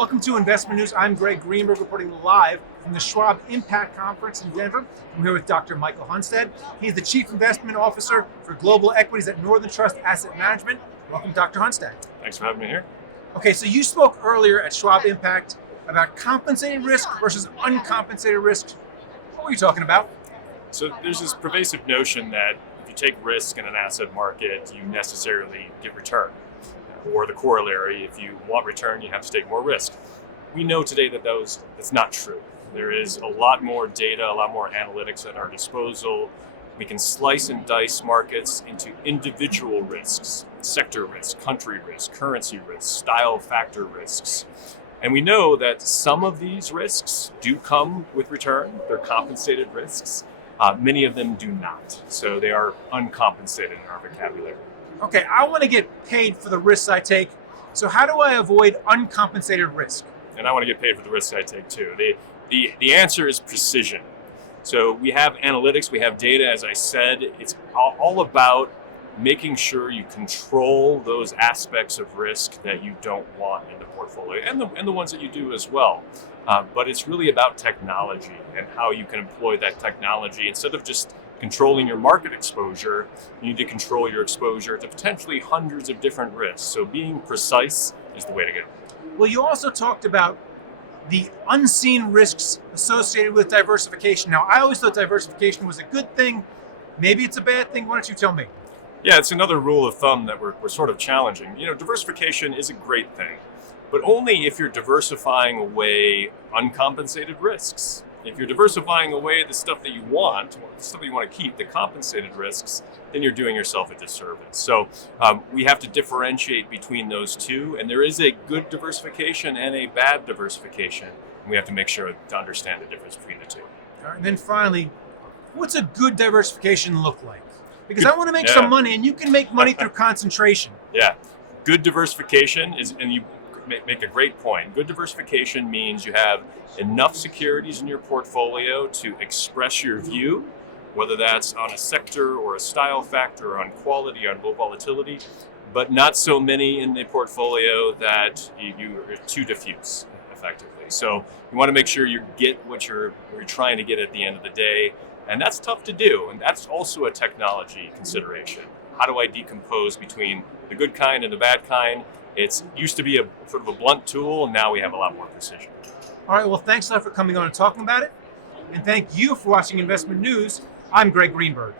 Welcome to Investment News. I'm Greg Greenberg, reporting live from the Schwab Impact Conference in Denver. I'm here with Dr. Michael Hunstad. He's the Chief Investment Officer for Global Equities at Northern Trust Asset Management. Welcome, Dr. Hunstad. Thanks for having me here. Okay, so you spoke earlier at Schwab Impact about compensated risk versus uncompensated risk. What were you talking about? So there's this pervasive notion that if you take risk in an asset market, you necessarily get return. Or the corollary, if you want return, you have to take more risk. We know today that that's not true. There is a lot more data, a lot more analytics at our disposal. We can slice and dice markets into individual risks, sector risk, country risk, currency risk, style factor risks. And we know that some of these risks do come with return. They're compensated risks. Many of them do not. So they are uncompensated in our vocabulary. Okay, I want to get paid for the risks I take. So how do I avoid uncompensated risk? And I want to get paid for the risks I take too. The answer is precision. So we have analytics, we have data, as I said. It's all about making sure you control those aspects of risk that you don't want in the portfolio, and the ones that you do as well. But it's really about technology and how you can employ that technology. Instead of just controlling your market exposure, you need to control your exposure to potentially hundreds of different risks. So being precise is the way to go. Well, you also talked about the unseen risks associated with diversification. Now, I always thought diversification was a good thing. Maybe it's a bad thing. Why don't you tell me? Yeah, it's another rule of thumb that we're sort of challenging. Diversification is a great thing, but only if you're diversifying away uncompensated risks. If you're diversifying away the stuff that you want, or the stuff that you want to keep, the compensated risks, then you're doing yourself a disservice. So we have to differentiate between those two, and there is a good diversification and a bad diversification. And we have to make sure to understand the difference between the two. All right, and then finally, what's a good diversification look like? Because I want to make some money, and you can make money through concentration. Yeah, good diversification is, and you make a great point. Good diversification means you have enough securities in your portfolio to express your view, whether that's on a sector or a style factor, or on quality, on low volatility, but not so many in the portfolio that you are too diffuse, effectively. So you want to make sure you get what you're trying to get at the end of the day, and that's tough to do, and that's also a technology consideration. How do I decompose between the good kind and the bad kind? It used to be a sort of a blunt tool, and now we have a lot more precision. All right, well, thanks a lot for coming on and talking about it. And thank you for watching Investment News. I'm Greg Greenberg.